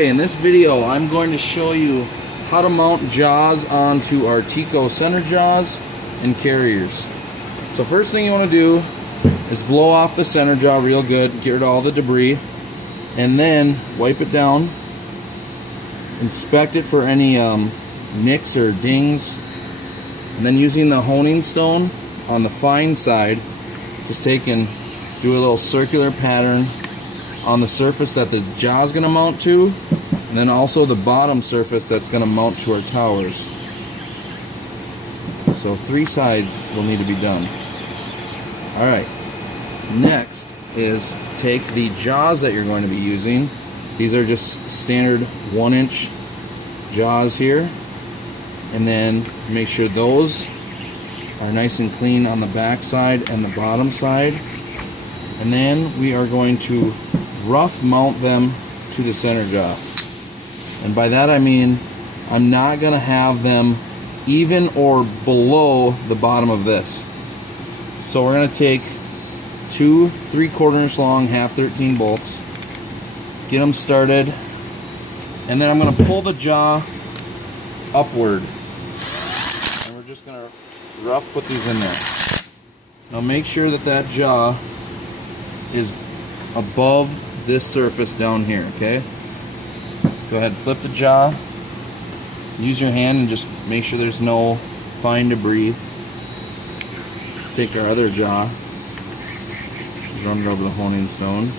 Okay, in this video I'm going to show you how to mount jaws onto our Teco center jaws and carriers. So first thing you want to do is blow off the center jaw real good, get rid of all the debris, and then wipe it down, inspect it for any nicks or dings, and then using the honing stone on the fine side, just take and do a little circular pattern on the surface that the jaw is going to mount to, and then also the bottom surface that's going to mount to our towers. So 3 sides will need to be done. Alright, next is take the jaws that you're going to be using. These are just standard 1-inch jaws here, and then make sure those are nice and clean on the back side and the bottom side. And then we are going to rough mount them to the center jaw. And by that I mean I'm not going to have them even or below the bottom of this. So we're going to take 2 3/4-inch long half 13 bolts, get them started, and then I'm going to pull the jaw upward, and we're just going to rough put these in there. Now make sure that that jaw is above this surface down here, okay? Go ahead, flip the jaw, use your hand and just make sure there's no fine debris. Take our other jaw, run it over the honing stone,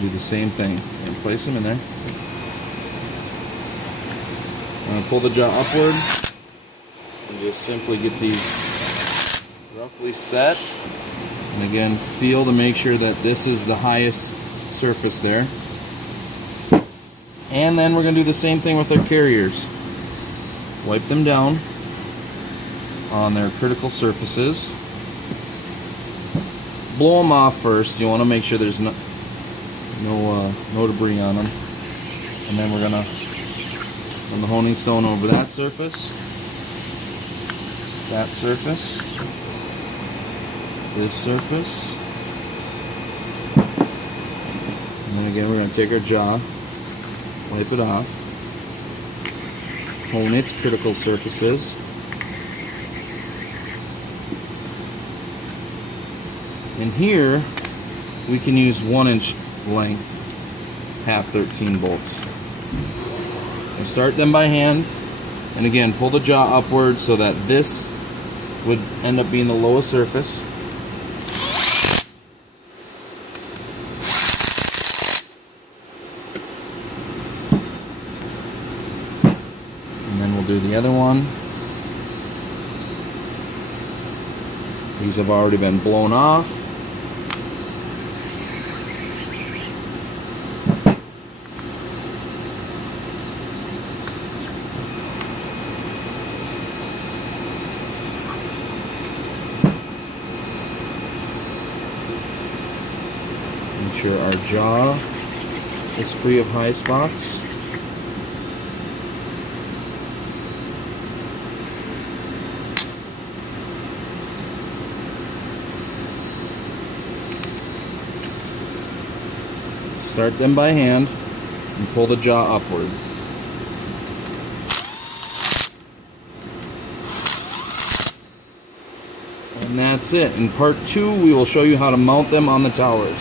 do the same thing and place them in there. I'm going to pull the jaw upward and just simply get these roughly set, and again feel to make sure that this is the highest surface there. And then we're going to do the same thing with our carriers. Wipe them down on their critical surfaces. Blow them off first. You want to make sure there's no debris on them, and then we're going to run the honing stone over that surface, this surface, and then again we're going to take our jaw, wipe it off, hone its critical surfaces, and here we can use 1-inch length half 13 bolts. We'll start them by hand, and again pull the jaw upward so that this would end up being the lowest surface. And then we'll do the other one. These have already been blown off. Make sure our jaw is free of high spots. Start them by hand and pull the jaw upward. And that's it. In part 2, we will show you how to mount them on the towers.